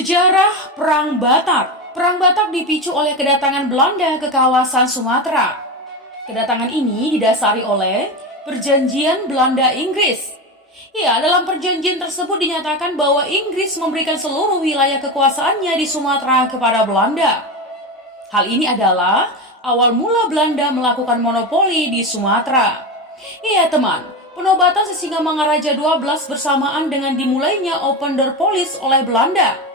Sejarah Perang Batak. Perang Batak dipicu oleh kedatangan Belanda ke kawasan Sumatera. Kedatangan ini didasari oleh Perjanjian Belanda-Inggris. Ya, dalam perjanjian tersebut dinyatakan bahwa Inggris memberikan seluruh wilayah kekuasaannya di Sumatera kepada Belanda. Hal ini adalah awal mula Belanda melakukan monopoli di Sumatera. Iya teman, penobatan Sisingamangaraja 12 bersamaan dengan dimulainya Open Door Policy oleh Belanda.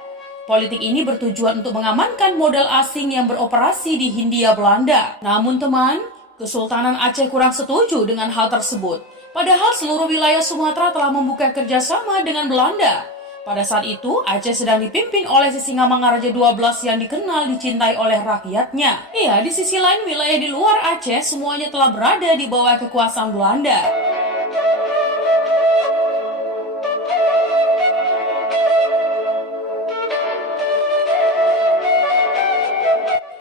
Politik ini bertujuan untuk mengamankan modal asing yang beroperasi di Hindia Belanda. Namun teman, Kesultanan Aceh kurang setuju dengan hal tersebut. Padahal seluruh wilayah Sumatera telah membuka kerjasama dengan Belanda. Pada saat itu, Aceh sedang dipimpin oleh Sisingamangaraja 12 yang dikenal dicintai oleh rakyatnya. Iya, di sisi lain wilayah di luar Aceh semuanya telah berada di bawah kekuasaan Belanda.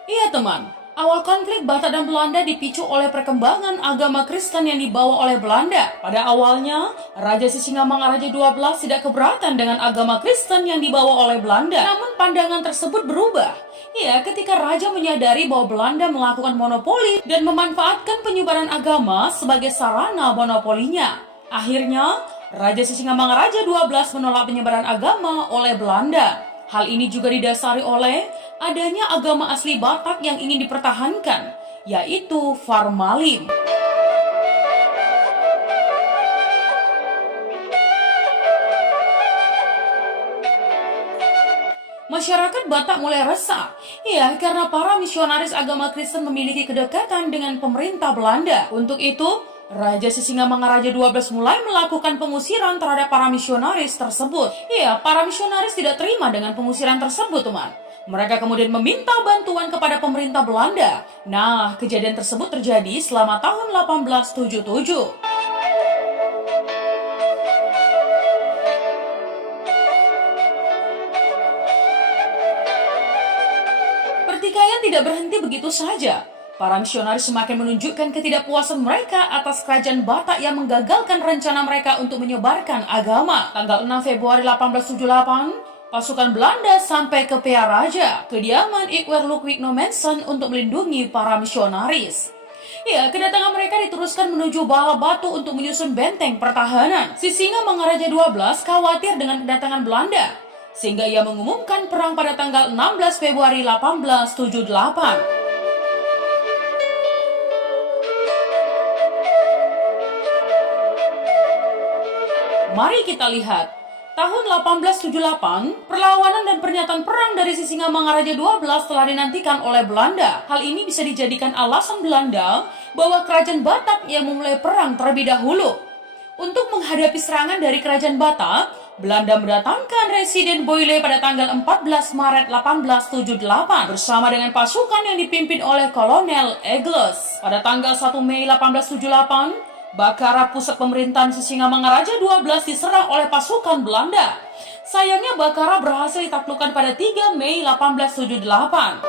Iya teman, awal konflik Batak dan Belanda dipicu oleh perkembangan agama Kristen yang dibawa oleh Belanda. Pada awalnya, Raja Sisingamangaraja 12 tidak keberatan dengan agama Kristen yang dibawa oleh Belanda. Namun pandangan tersebut berubah. Ya, ketika Raja menyadari bahwa Belanda melakukan monopoli dan memanfaatkan penyebaran agama sebagai sarana monopolinya. Akhirnya, Raja Sisingamangaraja 12 menolak penyebaran agama oleh Belanda. Hal ini juga didasari oleh adanya agama asli Batak yang ingin dipertahankan, yaitu Farmalim. Masyarakat Batak mulai resah, ya karena para misionaris agama Kristen memiliki kedekatan dengan pemerintah Belanda. Untuk itu, Raja Sisingamangaraja 12 mulai melakukan pengusiran terhadap para misionaris tersebut. Ya, para misionaris tidak terima dengan pengusiran tersebut, teman. Mereka kemudian meminta bantuan kepada pemerintah Belanda. Nah, kejadian tersebut terjadi selama tahun 1877. Pertikaian tidak berhenti begitu saja. Para misionaris semakin menunjukkan ketidakpuasan mereka atas kerajaan Batak yang menggagalkan rencana mereka untuk menyebarkan agama. Tanggal 6 Februari 1878, pasukan Belanda sampai ke Pea Raja, kediaman Iqwer Ludwig Nommensen untuk melindungi para misionaris. Ya, kedatangan mereka diteruskan menuju Bala Batu untuk menyusun benteng pertahanan. Sisingamangaraja 12 khawatir dengan kedatangan Belanda, sehingga ia mengumumkan perang pada tanggal 16 Februari 1878. Mari kita lihat, tahun 1878, perlawanan dan pernyataan perang dari Sisingamangaraja 12 telah dinantikan oleh Belanda. Hal ini bisa dijadikan alasan Belanda bahwa kerajaan Batak yang memulai perang terlebih dahulu. Untuk menghadapi serangan dari kerajaan Batak, Belanda mendatangkan Residen Boyle pada tanggal 14 Maret 1878 bersama dengan pasukan yang dipimpin oleh Kolonel Egles. Pada tanggal 1 Mei 1878, Bakara, pusat pemerintahan Sisingamangaraja 12 diserang oleh pasukan Belanda. Sayangnya Bakara berhasil ditaklukkan pada 3 Mei 1878.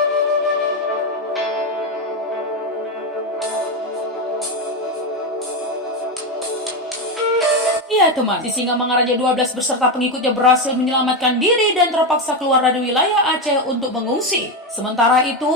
Iya teman, Sisingamangaraja 12 beserta pengikutnya berhasil menyelamatkan diri dan terpaksa keluar dari wilayah Aceh untuk mengungsi. Sementara itu,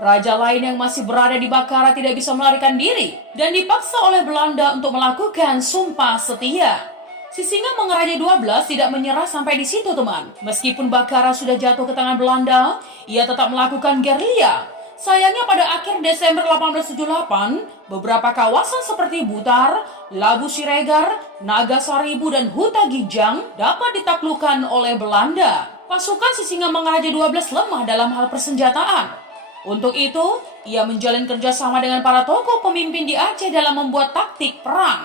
raja lain yang masih berada di Bakara tidak bisa melarikan diri dan dipaksa oleh Belanda untuk melakukan sumpah setia. Sisingamangaraja 12 tidak menyerah sampai di situ teman. Meskipun Bakara sudah jatuh ke tangan Belanda, ia tetap melakukan gerilya. Sayangnya pada akhir Desember 1878, beberapa kawasan seperti Butar, Labu Siregar, Nagasaribu, dan Huta Gijang dapat ditaklukkan oleh Belanda. Pasukan Sisingamangaraja 12 lemah dalam hal persenjataan. Untuk itu, ia menjalin kerjasama dengan para tokoh pemimpin di Aceh dalam membuat taktik perang.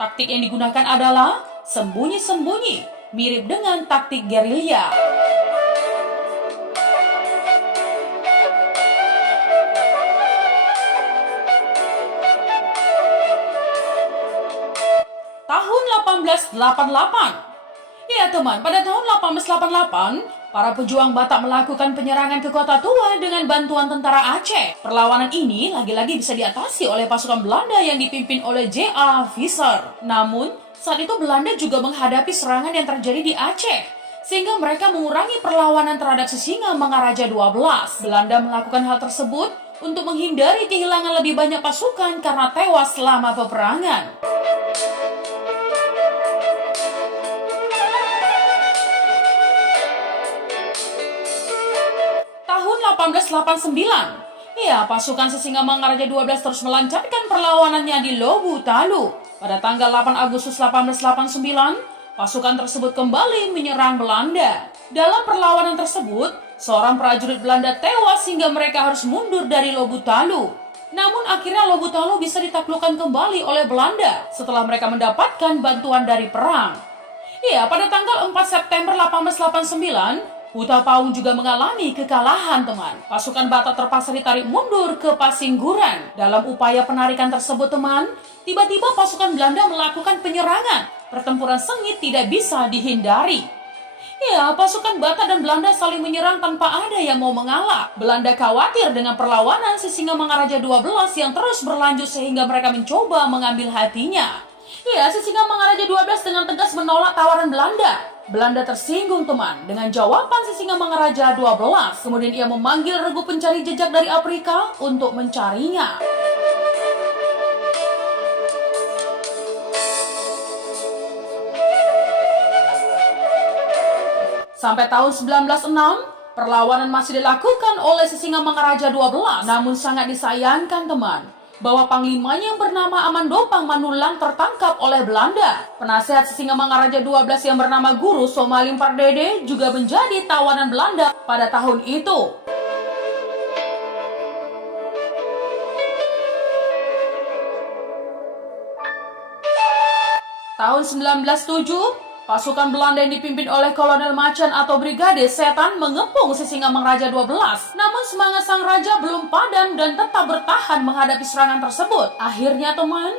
Taktik yang digunakan adalah sembunyi-sembunyi, mirip dengan taktik gerilya. Tahun 1888. Ya teman, pada tahun 1888, para pejuang Batak melakukan penyerangan ke Kota Tua dengan bantuan tentara Aceh. Perlawanan ini lagi-lagi bisa diatasi oleh pasukan Belanda yang dipimpin oleh J.A. Visser. Namun, saat itu Belanda juga menghadapi serangan yang terjadi di Aceh. sehingga mereka mengurangi perlawanan terhadap Sisingamangaraja 12. Belanda melakukan hal tersebut untuk menghindari kehilangan lebih banyak pasukan karena tewas selama peperangan. Tahun 1889, pasukan Sisingamangaraja 12 terus melancarkan perlawanannya di Lobutalu. Pada tanggal 8 Agustus 1889, pasukan tersebut kembali menyerang Belanda. Dalam perlawanan tersebut, seorang prajurit Belanda tewas hingga mereka harus mundur dari Lobutalu. Namun akhirnya Lobutalu bisa ditaklukkan kembali oleh Belanda setelah mereka mendapatkan bantuan dari perang. Pada tanggal 4 September 1889, Huta Paung juga mengalami kekalahan, teman. Pasukan Batak terpaksa ditarik mundur ke Pasingguran. Dalam upaya penarikan tersebut, teman, tiba-tiba pasukan Belanda melakukan penyerangan. Pertempuran sengit tidak bisa dihindari. Pasukan Batak dan Belanda saling menyerang tanpa ada yang mau mengalah. Belanda khawatir dengan perlawanan Sisingamangaraja 12 yang terus berlanjut sehingga mereka mencoba mengambil hatinya. Sisingamangaraja 12 dengan tegas menolak tawaran Belanda. Belanda tersinggung, teman, dengan jawaban Sisingamangaraja 12. Kemudian ia memanggil regu pencari jejak dari Afrika untuk mencarinya. Sampai tahun 1906, perlawanan masih dilakukan oleh Sisingamangaraja 12. Namun sangat disayangkan, teman, bahwa panglimanya yang bernama Amandopang Manulang tertangkap oleh Belanda. Penasehat Sisingamangaraja 12 yang bernama Guru Somaling Pardede juga menjadi tawanan Belanda pada tahun itu. Tahun 1907, pasukan Belanda yang dipimpin oleh Kolonel Macan atau Brigade Setan mengepung Sisingamangaraja 12. Namun semangat sang raja belum padam dan tetap bertahan menghadapi serangan tersebut. Akhirnya, teman,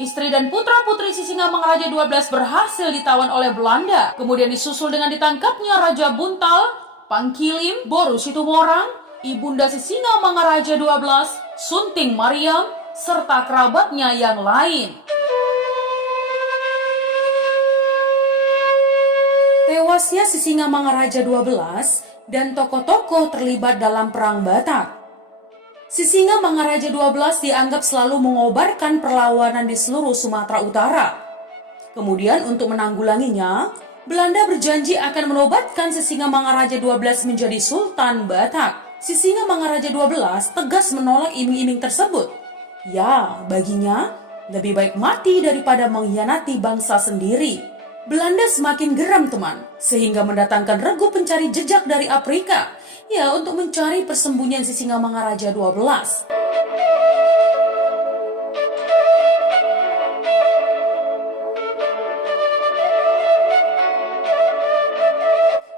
istri dan putra-putri Sisingamangaraja 12 berhasil ditawan oleh Belanda. Kemudian disusul dengan ditangkapnya Raja Buntal, Pangkilim, Boru Situmorang, Ibunda Sisingamangaraja 12, Sunting Mariam, serta kerabatnya yang lain. Tewasnya Sisingamangaraja 12 dan tokoh-tokoh terlibat dalam Perang Batak. Sisingamangaraja 12 dianggap selalu mengobarkan perlawanan di seluruh Sumatera Utara. Kemudian untuk menanggulanginya, Belanda berjanji akan menobatkan Sisingamangaraja 12 menjadi Sultan Batak. Sisingamangaraja 12 tegas menolak iming-iming tersebut. Baginya, lebih baik mati daripada mengkhianati bangsa sendiri. Belanda semakin geram, teman, sehingga mendatangkan regu pencari jejak dari Afrika, untuk mencari persembunyian Sisingamangaraja 12.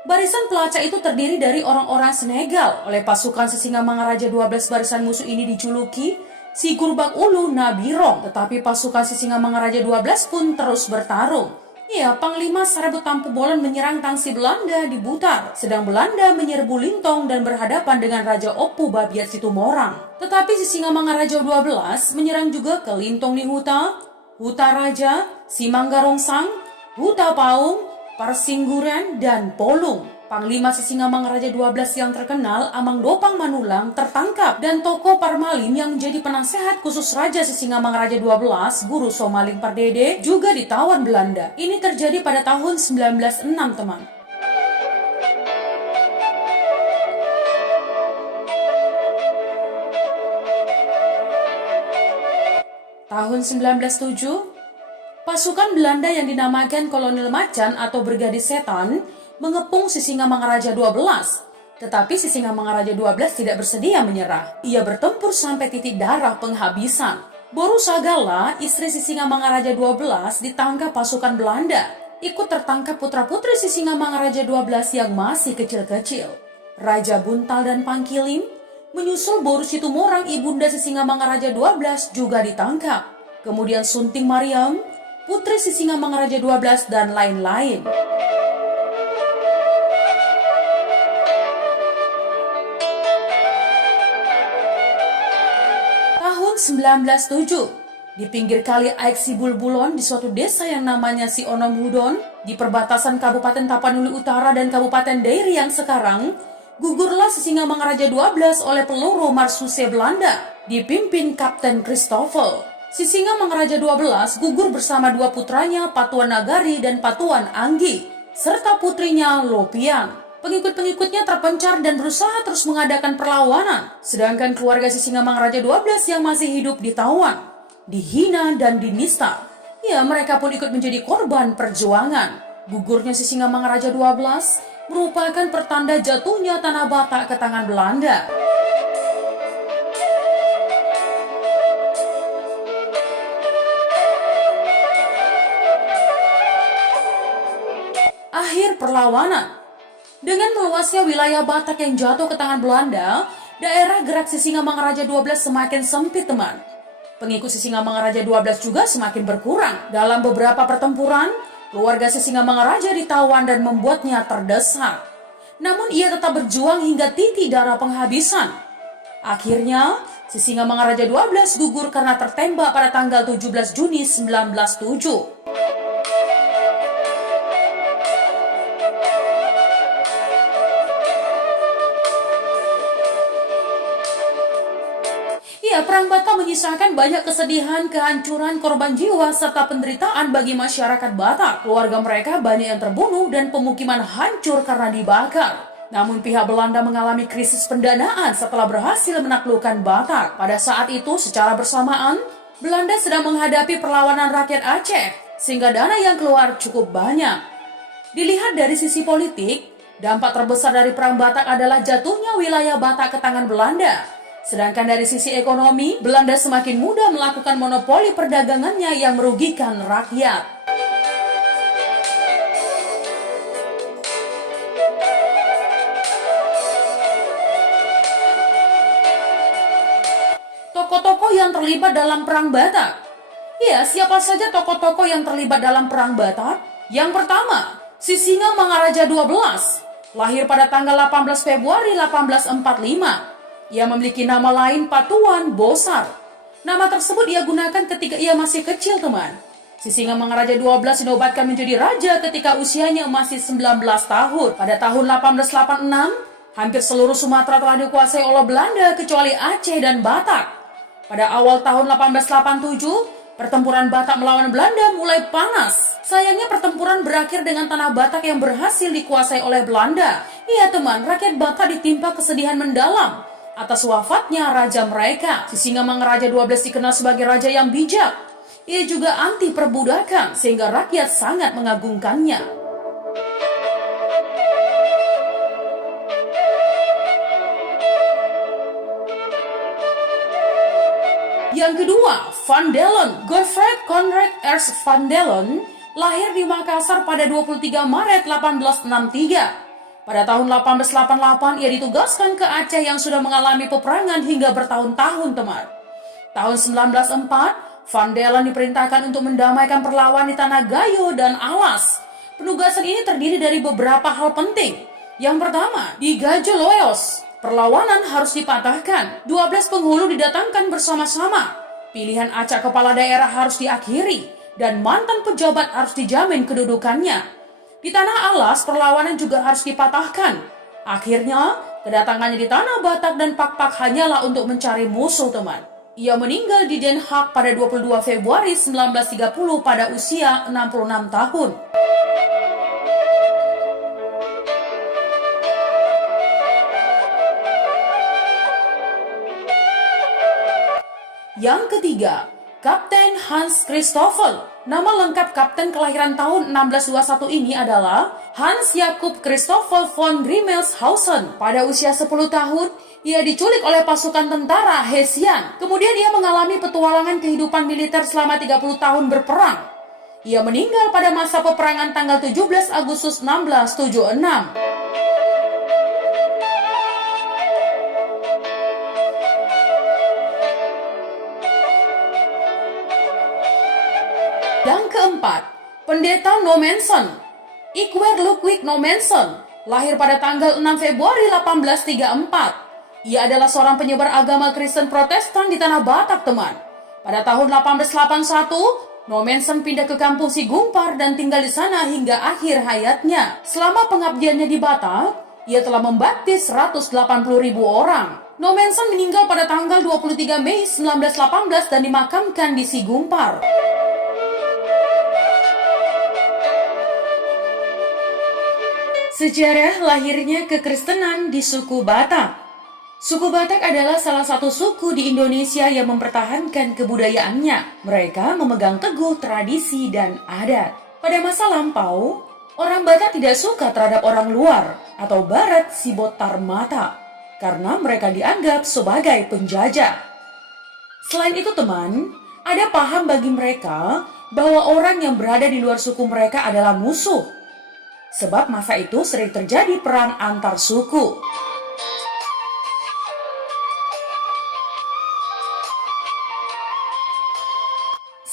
Barisan pelacak itu terdiri dari orang-orang Senegal. Oleh pasukan Sisingamangaraja 12, barisan musuh ini dijuluki Si Gurbak Ulu Nabirong. Tetapi pasukan Sisingamangaraja 12 pun terus bertarung. Panglima Sarebut Tampu Bolon menyerang tangsi Belanda di Butar, sedang Belanda menyerbu Lintong dan berhadapan dengan Raja Opu Babiat Situmorang. Tetapi Sisingamangaraja 12 menyerang juga ke Lintong di Huta, Huta Raja, Simanggarongsang, Huta Paung, Persingguran, dan Polung. Panglima Sisingamangaraja 12 yang terkenal, Amandopang Manulang, tertangkap dan Toko Parmalim yang menjadi penasehat khusus Raja Sisingamangaraja 12, Guru Somaling Pardede, juga ditawan Belanda. Ini terjadi pada tahun 1906, teman. Tahun 1907, pasukan Belanda yang dinamakan Kolonel Macan atau Brigade Setan mengepung Sisingamangaraja 12. Tetapi Sisingamangaraja 12 tidak bersedia menyerah. Ia bertempur sampai titik darah penghabisan. Boru Sagala, istri Sisingamangaraja 12, ditangkap pasukan Belanda. Ikut tertangkap putra-putri Sisingamangaraja 12 yang masih kecil-kecil. Raja Buntal dan Pangkilim, menyusul Boru Situmorang, ibunda Sisingamangaraja 12, juga ditangkap. Kemudian Sunting Mariam, putri Sisingamangaraja 12, dan lain-lain. Tahun 1907, di pinggir kali Aik Sibulbulon di suatu desa yang namanya Sionomudon di perbatasan Kabupaten Tapanuli Utara dan Kabupaten Dairi yang sekarang, gugurlah Sisingamangaraja 12 oleh peluru Marsuse Belanda dipimpin Kapten Christoffel. Sisingamangaraja 12 gugur bersama dua putranya Patuan Nagari dan Patuan Anggi serta putrinya Lopian. Pengikut-pengikutnya terpencar dan berusaha terus mengadakan perlawanan, sedangkan keluarga Sisingamangaraja 12 yang masih hidup ditawan, dihina dan dinista. Ya, mereka pun ikut menjadi korban perjuangan. Gugurnya Sisingamangaraja 12 merupakan pertanda jatuhnya Tanah Batak ke tangan Belanda. Akhir perlawanan. Dengan meluasnya wilayah Batak yang jatuh ke tangan Belanda, daerah gerak Sisingamangaraja 12 semakin sempit, teman. Pengikut Sisingamangaraja 12 juga semakin berkurang. Dalam beberapa pertempuran, keluarga Sisingamangaraja ditawan dan membuatnya terdesak. Namun ia tetap berjuang hingga titik darah penghabisan. Akhirnya, Sisingamangaraja 12 gugur karena tertembak pada tanggal 17 Juni 1907. Perang Batak menyisakan banyak kesedihan, kehancuran, korban jiwa, serta penderitaan bagi masyarakat Batak. Keluarga mereka banyak yang terbunuh dan pemukiman hancur karena dibakar. Namun pihak Belanda mengalami krisis pendanaan setelah berhasil menaklukkan Batak. Pada saat itu, secara bersamaan, Belanda sedang menghadapi perlawanan rakyat Aceh, sehingga dana yang keluar cukup banyak. Dilihat dari sisi politik, dampak terbesar dari Perang Batak adalah jatuhnya wilayah Batak ke tangan Belanda. Sedangkan dari sisi ekonomi, Belanda semakin mudah melakukan monopoli perdagangannya yang merugikan rakyat. Tokoh-tokoh yang terlibat dalam Perang Batak. Ya, siapa saja tokoh-tokoh yang terlibat dalam Perang Batak? Yang pertama, Sisingamangaraja 12, lahir pada tanggal 18 Februari 1845. Ia memiliki nama lain Patuan Bosar. Nama tersebut ia gunakan ketika ia masih kecil, teman. Sisingamangaraja 12 dinobatkan menjadi raja ketika usianya masih 19 tahun. Pada tahun 1886, hampir seluruh Sumatera telah dikuasai oleh Belanda kecuali Aceh dan Batak. Pada awal tahun 1887, pertempuran Batak melawan Belanda mulai panas. Sayangnya pertempuran berakhir dengan Tanah Batak yang berhasil dikuasai oleh Belanda. Iya teman, rakyat Batak ditimpa kesedihan mendalam atas wafatnya raja mereka. Sisingamangaraja 12 dikenal sebagai raja yang bijak. Ia juga anti perbudakan sehingga rakyat sangat mengagungkannya. Yang kedua, Van Dellen. Godfried Conrad Ernst Van Dellen lahir di Makassar pada 23 Maret 1863. Pada tahun 1888, ia ditugaskan ke Aceh yang sudah mengalami peperangan hingga bertahun-tahun, teman. Tahun 1904, Van Dellen diperintahkan untuk mendamaikan perlawanan di Tanah Gayo dan Alas. Penugasan ini terdiri dari beberapa hal penting. Yang pertama, di Gajo Loyos, perlawanan harus dipatahkan. 12 penghulu didatangkan bersama-sama. Pilihan acak kepala daerah harus diakhiri, dan mantan pejabat harus dijamin kedudukannya. Di Tanah Alas, perlawanan juga harus dipatahkan. Akhirnya, kedatangannya di Tanah Batak dan Pakpak hanyalah untuk mencari musuh, teman. Ia meninggal di Den Haag pada 22 Februari 1930 pada usia 66 tahun. Yang ketiga, Kapten Hans Christoffel. Nama lengkap Kapten kelahiran tahun 1621 ini adalah Hans Jakob Christoffel von Grimmelshausen. Pada usia 10 tahun, ia diculik oleh pasukan tentara Hessian. Kemudian ia mengalami petualangan kehidupan militer selama 30 tahun berperang. Ia meninggal pada masa peperangan tanggal 17 Agustus 1676. Yang keempat, Pendeta Nommensen. Ikwer Ludwig Nommensen lahir pada tanggal 6 Februari 1834. Ia adalah seorang penyebar agama Kristen Protestan di Tanah Batak, teman. Pada tahun 1881, Nommensen pindah ke kampung Sigumpar dan tinggal di sana hingga akhir hayatnya. Selama pengabdiannya di Batak, ia telah membaptis 180.000 orang. Nommensen meninggal pada tanggal 23 Mei 1918 dan dimakamkan di Sigumpar. Sejarah lahirnya kekristenan di suku Batak. Suku Batak adalah salah satu suku di Indonesia yang mempertahankan kebudayaannya. Mereka memegang teguh tradisi dan adat. Pada masa lampau, orang Batak tidak suka terhadap orang luar atau Barat Sibotar Mata karena mereka dianggap sebagai penjajah. Selain itu teman, ada paham bagi mereka bahwa orang yang berada di luar suku mereka adalah musuh. Sebab masa itu sering terjadi perang antar suku.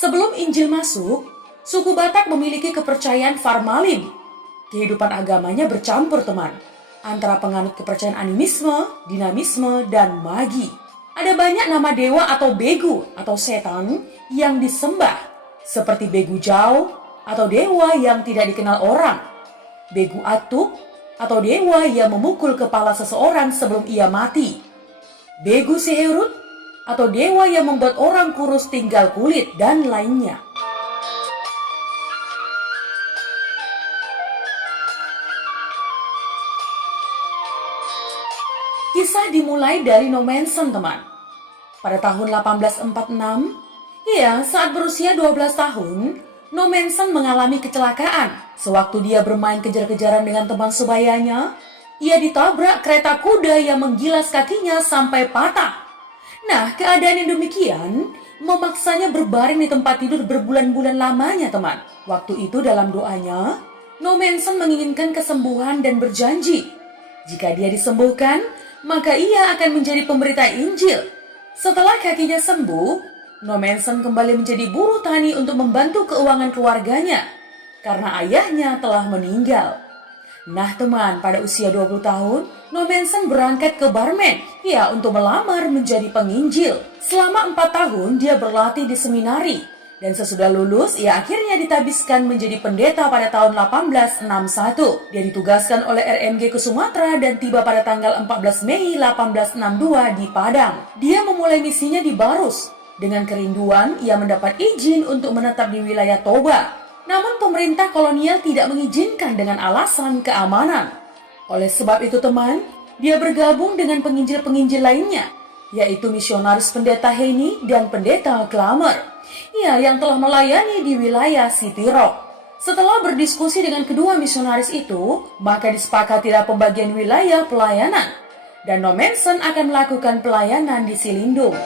Sebelum Injil masuk, suku Batak memiliki kepercayaan formalin. Kehidupan agamanya bercampur teman, antara penganut kepercayaan animisme, dinamisme, dan magi. Ada banyak nama dewa atau begu atau setan yang disembah, seperti Begu Jau atau dewa yang tidak dikenal orang, Begu Atuk atau dewa yang memukul kepala seseorang sebelum ia mati, Begu Seherut atau dewa yang membuat orang kurus tinggal kulit, dan lainnya. Kisah dimulai dari Nommensen teman. Pada tahun 1846, saat berusia 12 tahun, Nommensen mengalami kecelakaan. Sewaktu dia bermain kejar-kejaran dengan teman sebayanya, ia ditabrak kereta kuda yang menggilas kakinya sampai patah. Nah, keadaan yang demikian memaksanya berbaring di tempat tidur berbulan-bulan lamanya, teman. Waktu itu dalam doanya, Nommensen menginginkan kesembuhan dan berjanji, jika dia disembuhkan, maka ia akan menjadi pemberita Injil. Setelah kakinya sembuh, Nommensen kembali menjadi buruh tani untuk membantu keuangan keluarganya, karena ayahnya telah meninggal. Nah teman, pada usia 20 tahun, Nommensen berangkat ke Barmen, untuk melamar menjadi penginjil. Selama 4 tahun, dia berlatih di seminari. Dan sesudah lulus, ia akhirnya ditabiskan menjadi pendeta pada tahun 1861. Dia ditugaskan oleh RMG ke Sumatera dan tiba pada tanggal 14 Mei 1862 di Padang. Dia memulai misinya di Barus. Dengan kerinduan, ia mendapat izin untuk menetap di wilayah Toba. Namun pemerintah kolonial tidak mengizinkan dengan alasan keamanan. Oleh sebab itu teman, dia bergabung dengan penginjil-penginjil lainnya, yaitu misionaris pendeta Heni dan pendeta Klamer, yang telah melayani di wilayah City Rock. Setelah berdiskusi dengan kedua misionaris itu, maka disepakatilah pembagian wilayah pelayanan, dan Nommensen akan melakukan pelayanan di Silindung.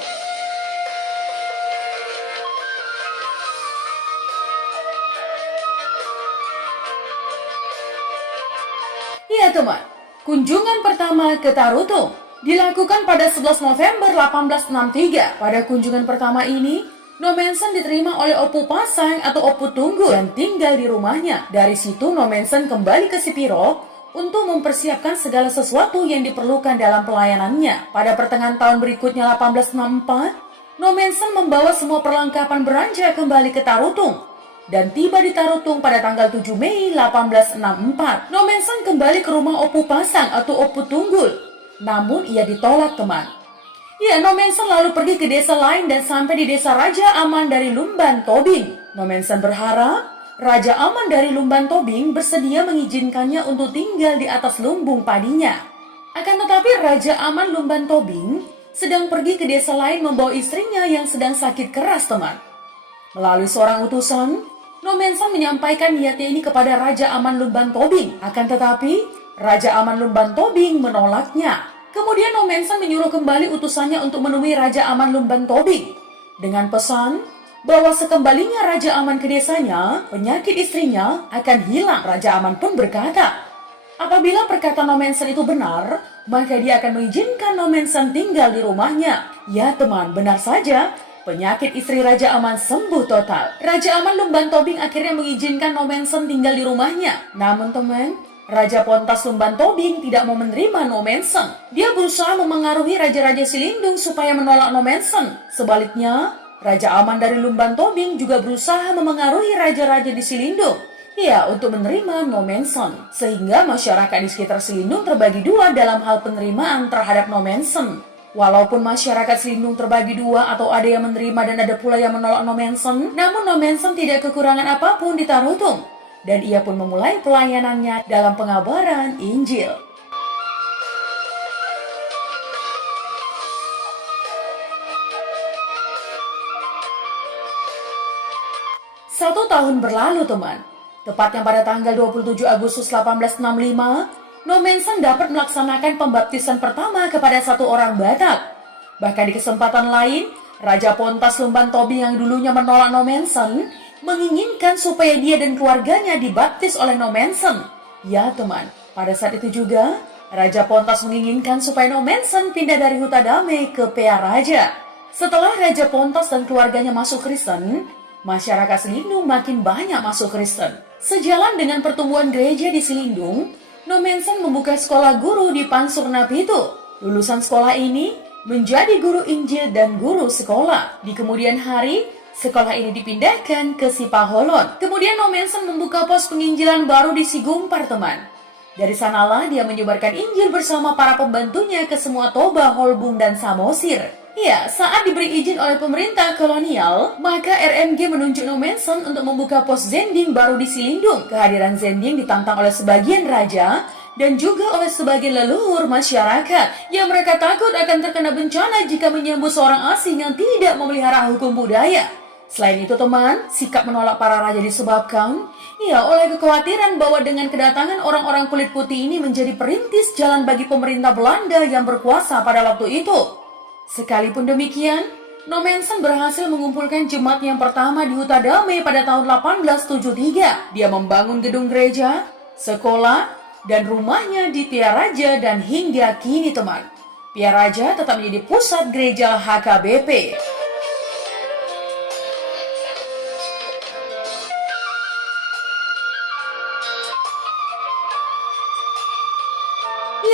Teman, kunjungan pertama ke Tarutung dilakukan pada 11 November 1863. Pada kunjungan pertama ini, Nommensen diterima oleh Opu Pasang atau Opu Tunggul dan tinggal di rumahnya. Dari situ Nommensen kembali ke Sipiro untuk mempersiapkan segala sesuatu yang diperlukan dalam pelayanannya. Pada pertengahan tahun berikutnya 1864, Nommensen membawa semua perlengkapan beranjak kembali ke Tarutung dan tiba di Tarutung pada tanggal 7 Mei 1864. Nommensen kembali ke rumah Opu Pasang atau Opu Tunggul, namun ia ditolak teman. Nommensen lalu pergi ke desa lain dan sampai di desa Raja Aman dari Lumban Tobing. Nommensen berharap Raja Aman dari Lumban Tobing bersedia mengizinkannya untuk tinggal di atas lumbung padinya. Akan tetapi Raja Aman Lumban Tobing sedang pergi ke desa lain membawa istrinya yang sedang sakit keras teman. Melalui seorang utusan, Nommensen menyampaikan niatnya ini kepada Raja Aman Lumban Tobing. Akan tetapi, Raja Aman Lumban Tobing menolaknya. Kemudian Nommensen menyuruh kembali utusannya untuk menemui Raja Aman Lumban Tobing dengan pesan bahwa sekembalinya Raja Aman ke desanya, penyakit istrinya akan hilang. Raja Aman pun berkata, apabila perkataan Nommensen itu benar, maka dia akan mengizinkan Nommensen tinggal di rumahnya. Ya teman, benar saja. Penyakit istri Raja Aman sembuh total. Raja Aman Lumban Tobing akhirnya mengizinkan Nommensen tinggal di rumahnya. Namun teman, Raja Pontas Lumban Tobing tidak mau menerima Nommensen. Dia berusaha memengaruhi raja-raja Silindung supaya menolak Nommensen. Sebaliknya, Raja Aman dari Lumban Tobing juga berusaha memengaruhi raja-raja di Silindung, ya, untuk menerima Nomensen, sehingga masyarakat di sekitar Silindung terbagi dua dalam hal penerimaan terhadap Nomensen. Walaupun masyarakat Silindung terbagi dua atau ada yang menerima dan ada pula yang menolak Nomensen, namun Nomensen tidak kekurangan apapun di Tarutung, dan ia pun memulai pelayanannya dalam pengabaran Injil. 1 tahun berlalu, teman. Tepatnya pada tanggal 27 Agustus 1865, Nomensen dapat melaksanakan pembaptisan pertama kepada satu orang Batak. Bahkan di kesempatan lain, Raja Pontas Lumban Tobing yang dulunya menolak Nomensen menginginkan supaya dia dan keluarganya dibaptis oleh Nomensen. Ya, teman, pada saat itu juga, Raja Pontas menginginkan supaya Nomensen pindah dari Hutadame ke Pearaja. Setelah Raja Pontas dan keluarganya masuk Kristen, masyarakat Silindung makin banyak masuk Kristen. Sejalan dengan pertumbuhan gereja di Silindung, Nomensen membuka sekolah guru di Pansurnapitu. Lulusan sekolah ini menjadi guru Injil dan guru sekolah. Di kemudian hari, sekolah ini dipindahkan ke Sipaholon. Kemudian Nomensen membuka pos penginjilan baru di Sigumpar, teman. Dari sanalah dia menyebarkan Injil bersama para pembantunya ke semua Toba, Holbung, dan Samosir. Ya, saat diberi izin oleh pemerintah kolonial, maka RMG menunjuk Nomensen untuk membuka pos Zending baru di Silindung. Kehadiran Zending ditantang oleh sebagian raja dan juga oleh sebagian leluhur masyarakat yang mereka takut akan terkena bencana jika menyambut seorang asing yang tidak memelihara hukum budaya. Selain itu, teman, sikap menolak para raja disebabkan oleh kekhawatiran bahwa dengan kedatangan orang-orang kulit putih ini menjadi perintis jalan bagi pemerintah Belanda yang berkuasa pada waktu itu. Sekalipun demikian, Nomensen berhasil mengumpulkan jemaat yang pertama di Hutadame pada tahun 1873. Dia membangun gedung gereja, sekolah, dan rumahnya di Pearaja dan hingga kini, teman, Pearaja tetap menjadi pusat gereja HKBP.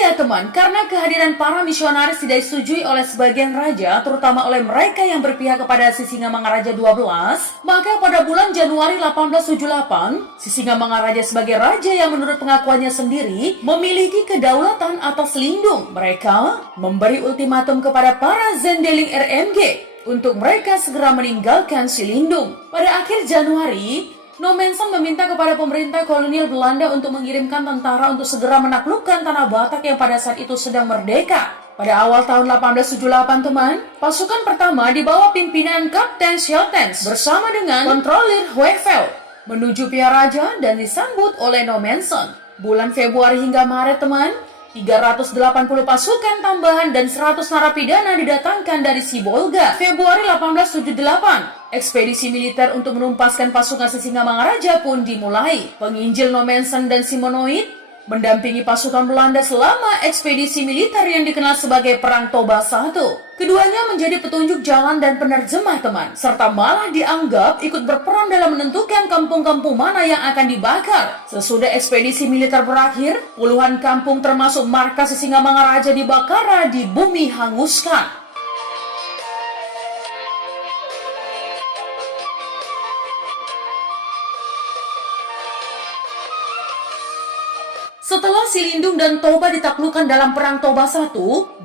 Ya, teman, karena kehadiran para misionaris tidak disetujui oleh sebagian raja, terutama oleh mereka yang berpihak kepada Sisingamangaraja 12, maka pada bulan Januari 1878, Sisingamangaraja sebagai raja yang menurut pengakuannya sendiri memiliki kedaulatan atas Silindung. Mereka memberi ultimatum kepada para Zendeling RMG untuk mereka segera meninggalkan Silindung. Pada akhir Januari, Nomensen meminta kepada pemerintah kolonial Belanda untuk mengirimkan tentara untuk segera menaklukkan tanah Batak yang pada saat itu sedang merdeka. Pada awal tahun 1878, teman, pasukan pertama di bawah pimpinan Kapten Scheltens bersama dengan Kontrolir Hoefeld menuju Pearaja dan disambut oleh Nomensen. Bulan Februari hingga Maret, teman, 380 pasukan tambahan dan 100 narapidana didatangkan dari Sibolga. Februari 1878, ekspedisi militer untuk menumpaskan pasukan Sisingamangaraja pun dimulai. Penginjil Nomensen dan Simonoid mendampingi pasukan Belanda selama ekspedisi militer yang dikenal sebagai Perang Toba I. Keduanya menjadi petunjuk jalan dan penerjemah, teman, serta malah dianggap ikut berperan dalam menentukan kampung-kampung mana yang akan dibakar. Sesudah ekspedisi militer berakhir, puluhan kampung termasuk markas Sisingamangaraja dibakar, di bumi hanguskan. Setelah Silindung dan Toba ditaklukkan dalam Perang Toba I,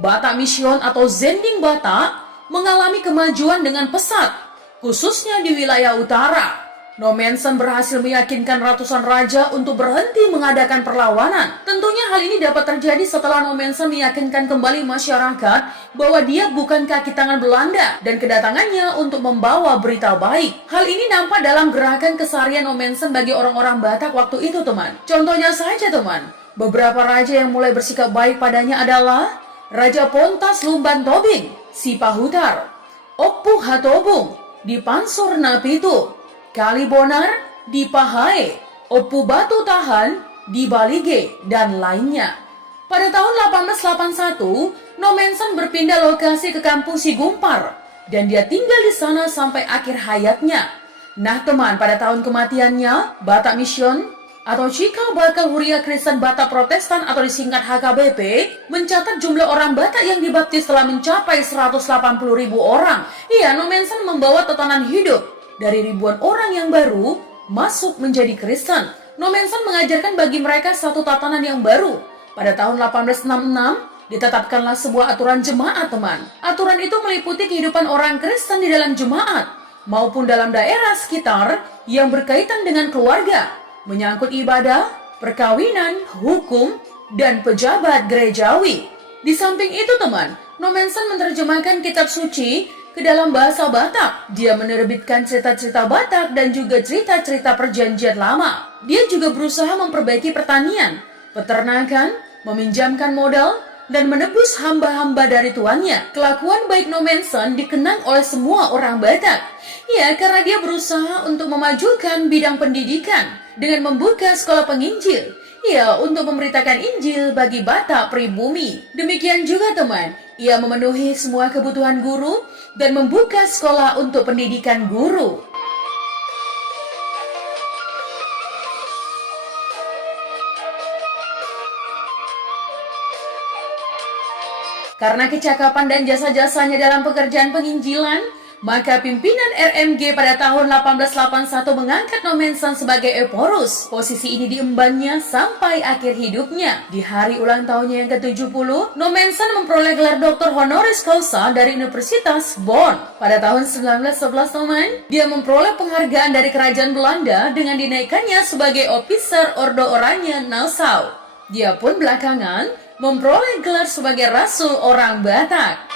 Batak Mission atau Zending Batak mengalami kemajuan dengan pesat, khususnya di wilayah utara. Nomensen berhasil meyakinkan ratusan raja untuk berhenti mengadakan perlawanan. Tentunya hal ini dapat terjadi setelah Nomensen meyakinkan kembali masyarakat bahwa dia bukan kaki tangan Belanda dan kedatangannya untuk membawa berita baik. Hal ini nampak dalam gerakan keseharian Nomensen bagi orang-orang Batak waktu itu, teman. Contohnya saja, teman, beberapa raja yang mulai bersikap baik padanya adalah Raja Pontas Lumban Tobing, Sipahutar, Oppu Hatobung, di Pansurnapitu, Kalibonar, di Pahae, Oppu Batu Tahan, di Balige, dan lainnya. Pada tahun 1881, Nomensen berpindah lokasi ke kampung Sigumpar, dan dia tinggal di sana sampai akhir hayatnya. Nah, teman, pada tahun kematiannya, Batak Mission atau Cikal Bakal Huria Kristen Batak Protestan atau disingkat HKBP mencatat jumlah orang Batak yang dibaptis telah mencapai 180.000 orang. Iya, Nommensen membawa tatanan hidup dari ribuan orang yang baru masuk menjadi Kristen. Nommensen mengajarkan bagi mereka satu tatanan yang baru. Pada tahun 1866, ditetapkanlah sebuah aturan jemaat, teman. Aturan itu meliputi kehidupan orang Kristen di dalam jemaat maupun dalam daerah sekitar yang berkaitan dengan keluarga, menyangkut ibadah, perkawinan, hukum, dan pejabat gerejawi. Di samping itu, teman, Nommensen menerjemahkan kitab suci ke dalam bahasa Batak. Dia menerbitkan cerita-cerita Batak dan juga cerita-cerita perjanjian lama. Dia juga berusaha memperbaiki pertanian, peternakan, meminjamkan modal, dan menebus hamba-hamba dari tuannya. Kelakuan baik Nommensen dikenang oleh semua orang Batak. Ya, karena dia berusaha untuk memajukan bidang pendidikan dengan membuka sekolah penginjil. Ya, untuk memberitakan Injil bagi Batak pribumi. Demikian juga, teman, ia memenuhi semua kebutuhan guru dan membuka sekolah untuk pendidikan guru. Karena kecakapan dan jasa-jasanya dalam pekerjaan penginjilan, maka pimpinan RMG pada tahun 1881 mengangkat Nommensen sebagai Eporus. Posisi ini diembannya sampai akhir hidupnya. Di hari ulang tahunnya yang ke-70, Nommensen memperoleh gelar Doktor Honoris Causa dari Universitas Bonn. Pada tahun 1911, teman, dia memperoleh penghargaan dari Kerajaan Belanda dengan dinaikkannya sebagai Officer Ordo Oranye Nassau. Dia pun belakangan memperoleh gelar sebagai Rasul orang Batak.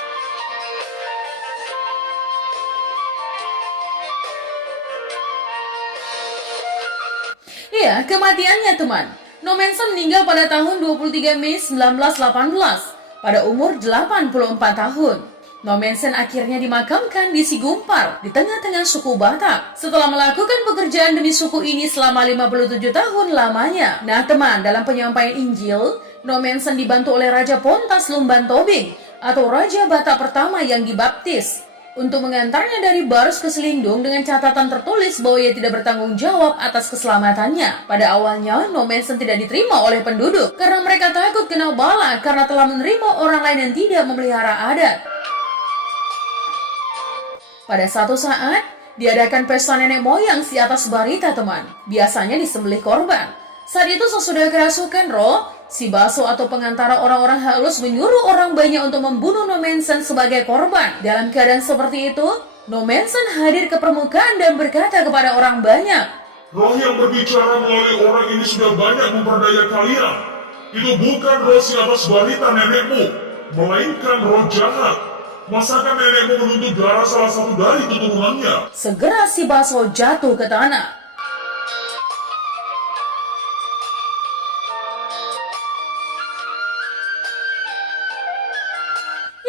Iya, kematiannya, teman. Nommensen meninggal pada tahun 23 Mei 1918 pada umur 84 tahun. Nommensen akhirnya dimakamkan di Sigumpar, di tengah-tengah suku Batak, setelah melakukan pekerjaan demi suku ini selama 57 tahun lamanya. Nah, teman, dalam penyampaian Injil, Nommensen dibantu oleh Raja Pontas Lumban Tobing, atau Raja Batak pertama yang dibaptis, untuk mengantarnya dari Barus ke Selindung dengan catatan tertulis bahwa ia tidak bertanggung jawab atas keselamatannya. Pada awalnya, Nommensen tidak diterima oleh penduduk, karena mereka takut kena bala karena telah menerima orang lain yang tidak memelihara adat. Pada satu saat, diadakan pesta nenek moyang si atas barita, teman. Biasanya disembelih korban. Saat itu sesudah kerasukan roh, si baso atau pengantara orang-orang halus menyuruh orang banyak untuk membunuh Nommensen sebagai korban. Dalam keadaan seperti itu, Nommensen hadir ke permukaan dan berkata kepada orang banyak, "Roh yang berbicara melalui orang ini sudah banyak memperdaya kalian. Itu bukan roh si atas barita nenekmu, melainkan roh jahat. Masakan nenekmu menuntut darah salah satu dari keturunannya?" Segera si baso jatuh ke tanah.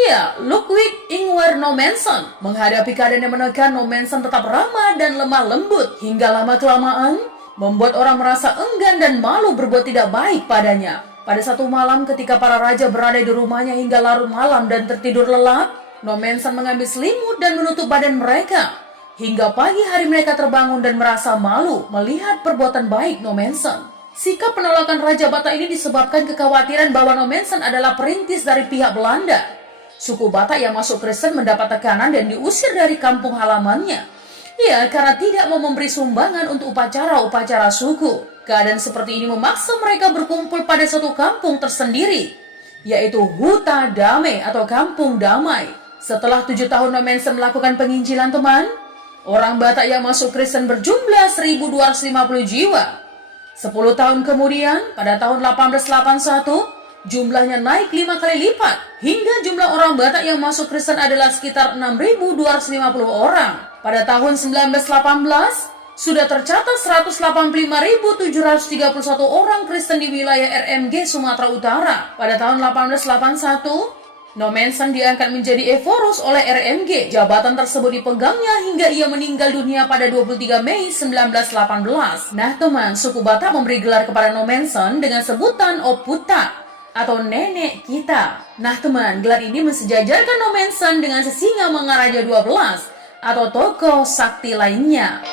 Ya, Ludwig Ingvar Nommensen menghadapi keadaan yang menekan. Nommensen tetap ramah dan lemah lembut hingga lama-kelamaan membuat orang merasa enggan dan malu berbuat tidak baik padanya. Pada satu malam ketika para raja berada di rumahnya hingga larut malam dan tertidur lelap, Nommensen mengambil selimut dan menutup badan mereka. Hingga pagi hari mereka terbangun dan merasa malu melihat perbuatan baik Nommensen. Sikap penolakan Raja Batak ini disebabkan kekhawatiran bahwa Nommensen adalah perintis dari pihak Belanda. Suku Batak yang masuk Kristen mendapat tekanan dan diusir dari kampung halamannya. Ya, karena tidak mau memberi sumbangan untuk upacara-upacara suku. Keadaan seperti ini memaksa mereka berkumpul pada suatu kampung tersendiri, yaitu Huta Damai atau Kampung Damai. Setelah 7 tahun Nommensen melakukan penginjilan, teman, orang Batak yang masuk Kristen berjumlah 1.250 jiwa. 10 tahun kemudian, pada tahun 1881, jumlahnya naik 5 kali lipat, hingga jumlah orang Batak yang masuk Kristen adalah sekitar 6.250 orang. Pada tahun 1918, sudah tercatat 185.731 orang Kristen di wilayah RMG Sumatera Utara. Pada tahun 1881, Nommensen diangkat menjadi Eporus oleh RMG. Jabatan tersebut dipegangnya hingga ia meninggal dunia pada 23 Mei 1918. Nah, teman, suku Batak memberi gelar kepada Nommensen dengan sebutan Oputa, atau nenek kita. Nah, teman, gelar ini mensejajarkan Nommensen dengan Sisingamangaraja 12 atau tokoh sakti lainnya.